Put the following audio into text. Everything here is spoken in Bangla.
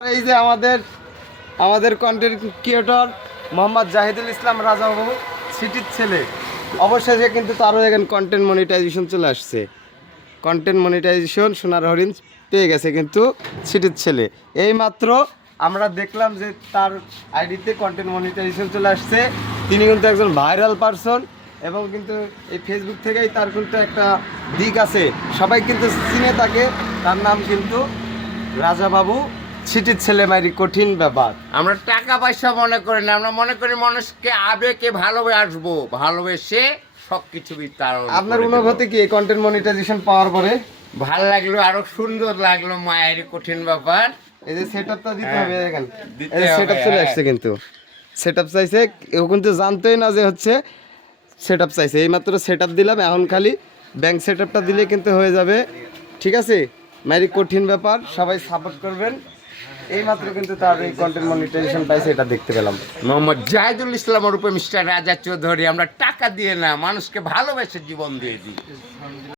এই যে আমাদের কন্টেন্ট ক্রিয়েটর মোহাম্মদ জাহিদুল ইসলাম রাজা বাবু সিটির ছেলে, অবশেষে কিন্তু তারও এখানে কন্টেন্ট মনিটাইজেশন চলে আসছে। কন্টেন্ট মনিটাইজেশন সোনার হরিণ পেয়ে গেছে কিন্তু সিটির ছেলে। এই মাত্র আমরা দেখলাম যে তার আইডিতে কন্টেন্ট মনিটাইজেশন চলে আসছে। তিনি কিন্তু একজন ভাইরাল পারসন এবং কিন্তু এই ফেসবুক থেকেই তার কিন্তু একটা দিক আছে, সবাই কিন্তু চিনে তাকে। তার নাম কিন্তু রাজা বাবু, সিটির ছেলে। মাইরি কঠিন ব্যাপার। আমরা টাকা পয়সা মনে করি না, আমরা মনে করি মানুষকে আবেগে ভালোবাসবো, ভালোবেসে সবকিছু বিতরণ। আপনার অনুভূতি কি এই কন্টেন্ট মনিটাইজেশন পাওয়ার পরে? ভাল লাগলো, আরো সুন্দর লাগলো। মায়ের কঠিন ব্যাপার। এই যে সেটআপটা দিতে হবে, দেখেন দিতে এই যে হবে, সেটআপ চলে হ্যাঁ। আসছে কিন্তু সেটআপ চাইছে, কেউ কিন্তু জানতোই না যে হচ্ছে সেটআপ চাইছে। এইমাত্র সেটআপ দিলাম, এখন খালি ব্যাংক সেটআপটা দিলে কিন্তু হয়ে যাবে। ঠিক আছে, মাইরি কঠিন ব্যাপার, সবাই সাপোর্ট করবেন। এইমাত্র কিন্তু তার এই কন্টেন্ট মনিটাইজেশন পাইছে, এটা দেখতে পেলাম। মোহাম্মদ জাহিদুল ইসলাম রূপে মিস্টার রাজা চৌধুরী। আমরা টাকা দিয়ে না, মানুষকে ভালোবেসে জীবন দিয়ে দিই।